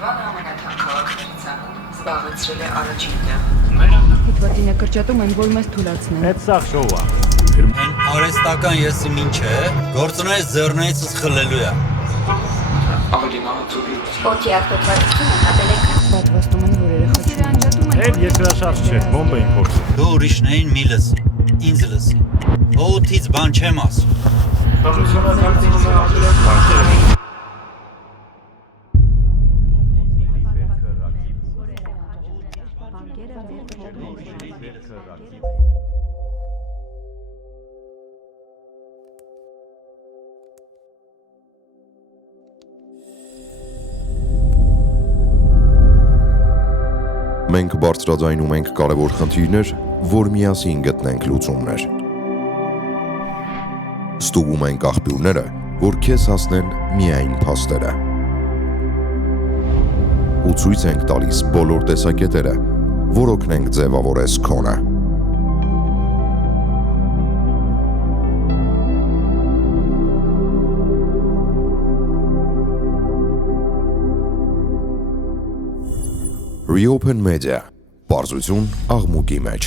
Երևանը ամենաթանկ քաղաքների ցանկում զբաղեցրել է առաջին տեղը։ Հետվատինը կրճատում են, որ մեզ թուլացնեն։ Այդ սաղ շոու է։ Են արեստական եսի ինչ է, գործունեից ձեռնայիցս խլելու է։ Ավելի մահացուի։ Օդի արտադրությունը հատել է Պատվաստում են, որ երեխաները անջատում են։ Այդ երկրաշարժ չէ, բոմբ էին փորձում։ Դու ուրիշներին մի լսի, ինձ լսի։ Օդից բան չեմ ասում։ Մենք բարձրաձայնում ենք կարևոր խնդիրներ, որ միասին գտնենք լուծումներ։ Ստուգում ենք աղբյուրները, որ քեզ հասնեն միայն փաստերը։ Ու ցույց ենք տալիս բոլոր տեսակետերը, որ օգնենք ձևավորես քոնը։ Reopen Media, բարձրություն աղմուկի մեջ։